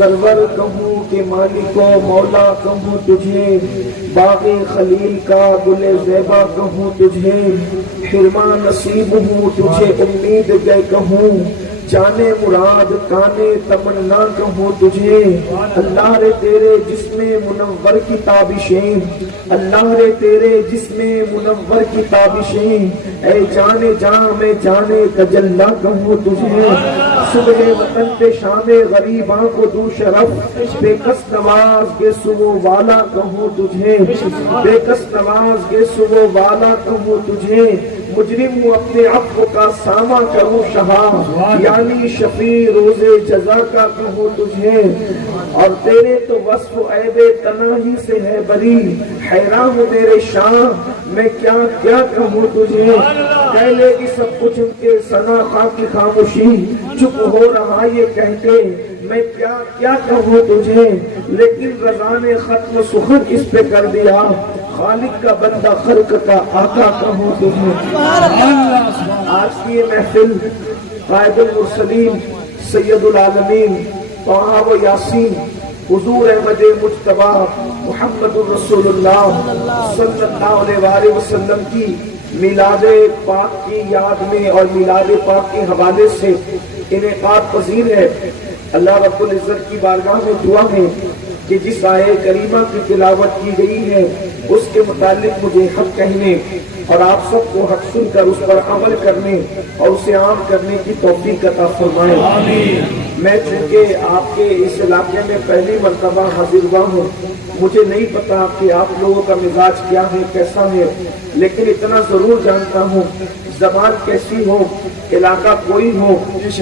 سرور کہوں کہ مالکو مولا کہوں تجھے، باغ خلیل کا گل زیبا کہوں تجھے، حرما نصیب ہوں تجھے امید گئے کہوں، جانے مراد کانے تمنا کہوں تجھے، اللہ رے تیرے جسم منور کی تابشیں، اللہ رے تیرے جسم منور کی تابشیں، اے جانے جاں میں جانے تجلا کہوں تجھے، صبح وطن پہ شام غریباں کو دو شرف، بے کس نواز کے صبح والا کہوں تجھے، بے کس نواز کے صبح والا کہوں تجھے، مجرم ہوں اپنے عفو کا سامہ کروں شہا، یعنی شفیع روز جزا کا کہوں تجھے، اور تیرے تو وصف عیب تناہی سے ہے بری، حیران ہوں میرے شاہ میں کیا کیا کہوں تجھے، کہہ لے گی سب کچھ ان کے ثنا خواہ کی خاموشی، چپ ہو رہا یہ کہہ کے میں کیا کیا کہوں تجھے، لیکن رضا نے ختم سخن اس پہ کر دیا، خالق کا بندہ خلق کا آقا کہوں تجھے۔ آج کی یہ محفل قائد المرسلین سید العالمین طٰہٰ و یاسین حضور احمد مجتبیٰ محمد الرسول اللہ صلی اللہ علیہ وآلہ وسلم کی میلاد پاک کی یاد میں اور میلاد پاک کے حوالے سے انعقاد پذیر ہے۔ اللہ رب العزت کی بارگاہ میں دعا ہے کہ جس آیہ کریمہ کی تلاوت کی گئی ہے اس کے متعلق مجھے حق کہنے اور آپ سب کو حق سن کر اس پر عمل کرنے اور اسے عام کرنے کی توفیق عطا فرمائے۔ میں چونکہ آپ کے اس علاقے میں پہلی مرتبہ حاضر ہوا ہوں، مجھے نہیں پتا کہ آپ لوگوں کا مزاج کیا ہے کیسا ہے، لیکن اتنا ضرور جانتا ہوں زبان کیسی ہو علاقہ کوئی ہو،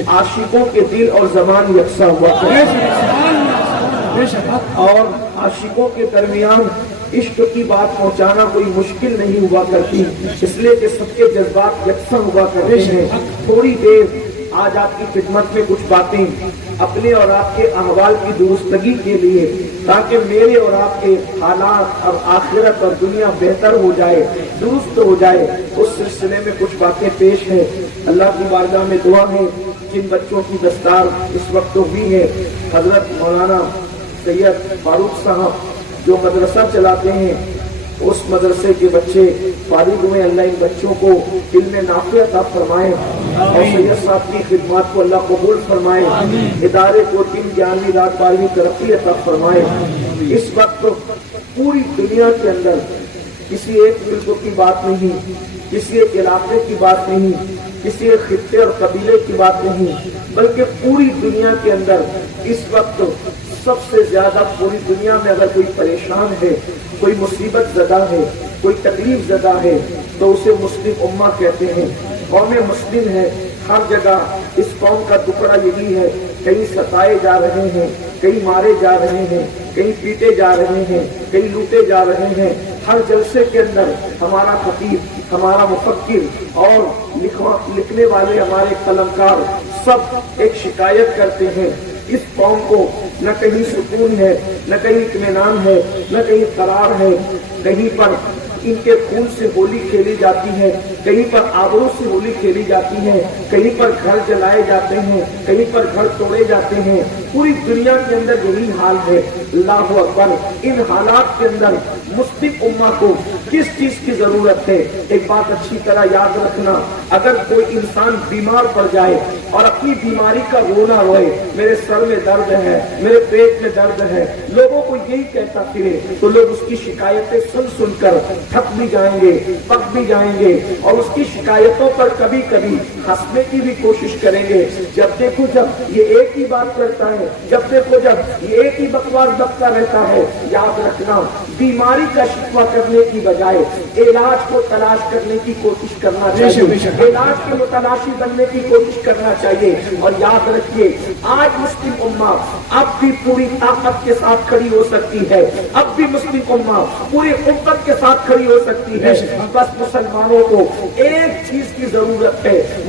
عاشقوں کے دل اور زبان یکساں ہوا اور عاشقوں کے درمیان عشق کی بات پہنچانا کوئی مشکل نہیں ہوا کرتی، اس لیے کہ سب کے جذبات یکساں ہوا کرتے ہیں۔ تھوڑی دیر آج آپ کی خدمت میں کچھ باتیں اپنے اور آپ کے احوال کی درستگی کے لیے، تاکہ میرے اور آپ کے حالات اور آخرت اور دنیا بہتر ہو جائے، درست ہو جائے، اس سلسلے میں کچھ باتیں پیش ہیں۔ اللہ کی بارگاہ میں دعا ہے جن بچوں کی دستار اس وقت ہوئی ہے، حضرت مولانا سید فاروق صاحب جو مدرسہ چلاتے ہیں، اس مدرسے کے بچے فارغ ہوئے، اللہ ان بچوں کو علم نافع عطا فرمائے اور سید صاحب کی خدمات کو اللہ قبول فرمائے، ادارے کو 3 11ویں رات 12ویں ترقی عطا فرمائے۔ اس وقت پوری دنیا کے اندر کسی ایک ملک کی بات نہیں، کسی ایک علاقے کی بات نہیں، کسی ایک خطے اور قبیلے کی بات نہیں، بلکہ پوری دنیا کے اندر اس وقت سب سے زیادہ پوری دنیا میں اگر کوئی پریشان ہے، کوئی مصیبت زدہ ہے، کوئی تکلیف زدہ ہے تو اسے مسلم امہ کہتے ہیں۔ قوم مسلم ہے، ہر جگہ اس قوم کا ٹکڑا یہی ہے، کہیں ستائے جا رہے ہیں، کہیں مارے جا رہے ہیں، کہیں پیٹے جا رہے ہیں، کہیں لوٹے جا رہے ہیں۔ ہر جلسے کے اندر ہمارا خطیب، ہمارا مفکر اور لکھنے والے ہمارے قلمکار سب ایک شکایت کرتے ہیں، اس قوم کو نہ کہیں سکون ہے، نہ کہیں اطمینان ہے، نہ کہیں قرار ہے، کہیں پر ان کے خون سے ہولی کھیلی جاتی ہے، کہیں پر آبرو سے ہولی کھیلی جاتی ہے، کہیں پر گھر جلائے جاتے ہیں، کہیں پر گھر توڑے جاتے ہیں۔ پوری دنیا کے اندر یہی حال ہے۔ اللہ اکبر، ان حالات کے اندر مسلم امہ کو کس چیز کی ضرورت ہے؟ ایک بات اچھی طرح یاد رکھنا، اگر کوئی انسان بیمار پڑ جائے اور اپنی بیماری کا رونا روئے، میرے سر میں درد ہے، میرے پیٹ میں درد ہے، لوگوں کو یہی کہتا پھرے، تو لوگ اس کی شکایتیں سن کر تھک بھی جائیں گے، پک بھی جائیں گے، اور اس کی شکایتوں پر کبھی کبھی ہنسنے کی بھی کوشش کریں گے۔ جب دیکھو جب یہ ایک ہی بات کرتا ہے، جب دیکھو جب یہ ایک ہی بکواس بکتا رہتا ہے، یاد رکھنا بیماری کا شکوہ کرنے کی بجائے علاج کو تلاش کرنے کی کوشش کرنا چاہیے، علاج کے متلاشی بننے کی کوشش کرنا چاہیے۔ اور یاد رکھیے آج مسلم امہ اب بھی پوری طاقت کے ساتھ کھڑی ہو سکتی ہے، اب بھی مسلم امہ پوری قوت کے ساتھ کھڑی ہو سکتی ہے۔ بس مسلمانوں کو ایک چیز کی ضرورت ہے،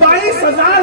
22,000